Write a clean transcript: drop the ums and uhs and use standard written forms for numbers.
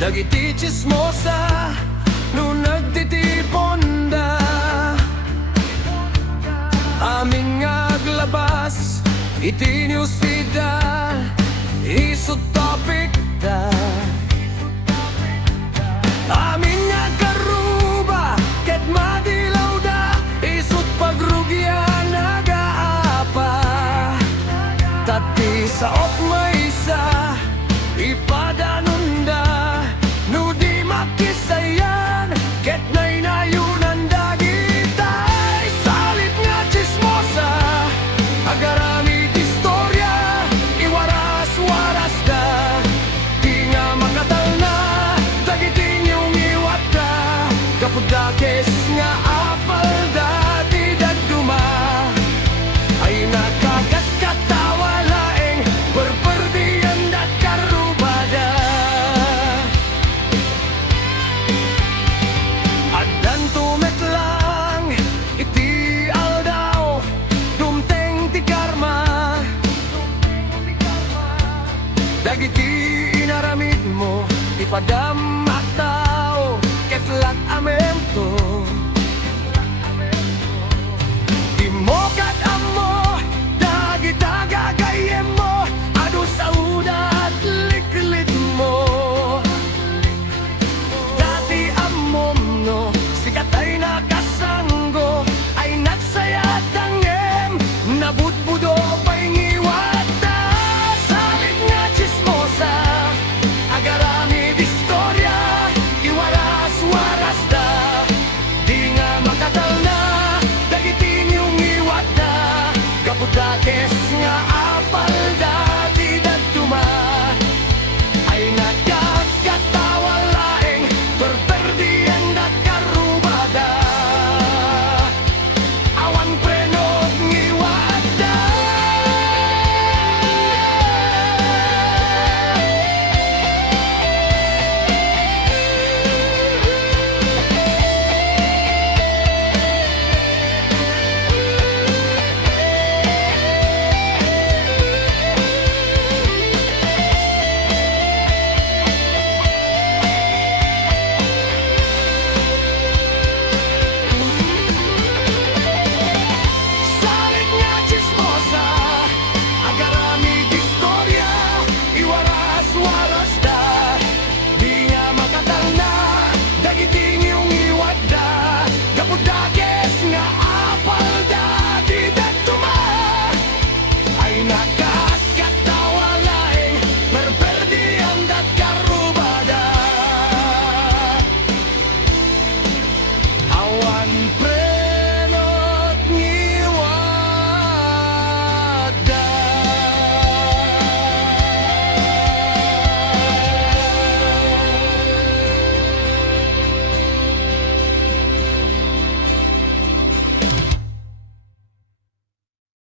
Dagiti chismosa no nagtitipon da, aming aglabas iti newsfeed isut topic da. Aming agkaruba ket madilaw da, isut pagrugyan nagaapa. Tati saot maysa ipadanunda no di makisayan ket naynayunan dagitay salit nga chismosa agarami istorya iwaras-waras da, di nga makatal na dagiti niyong iwat da, kapudakes nga apal da ti dagduma ay nakakatkatawa laeng perperdian da karubada. Addan tumetlang iti aldaw dumteng ti karma, dagiti inaramid mo ipadam at tao ketlat amento di mo kat amo